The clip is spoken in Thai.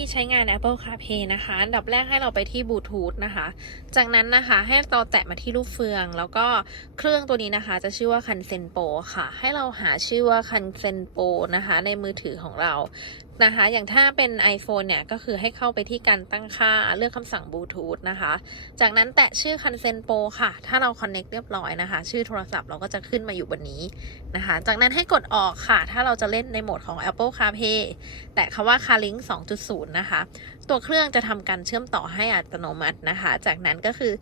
ที่ใช้งาน Apple CarPlay นะคะอันดับแรกให้เราไปที่บลูทูธนะคะ จากนั้นนะคะให้เราแตะมาที่รูปเฟือง แล้วก็เครื่องตัวนี้นะคะ จะชื่อว่า Kansen Pro ค่ะ ให้เราหาชื่อว่า Kansen Pro นะคะ ในมือถือของเรา นะคะ อย่างถ้าเป็น iPhone เนี่ย ก็คือให้เข้าไปที่การตั้งค่าเลือกคำสั่งบลูทูธนะคะ จากนั้นแตะชื่อ Kansen Pro ค่ะ ถ้าเรา connect เรียบร้อยนะคะ ชื่อโทรศัพท์เราก็จะขึ้นมาอยู่บนนี้นะคะ จากนั้นให้กดออกค่ะ ถ้าเราจะเล่นในโหมดของ Apple CarPlay แตะคำว่า CarLink 2.0 นะคะ ตัวเครื่องจะทำการเชื่อมต่อให้อัตโนมัตินะคะ จากนั้นก็คือ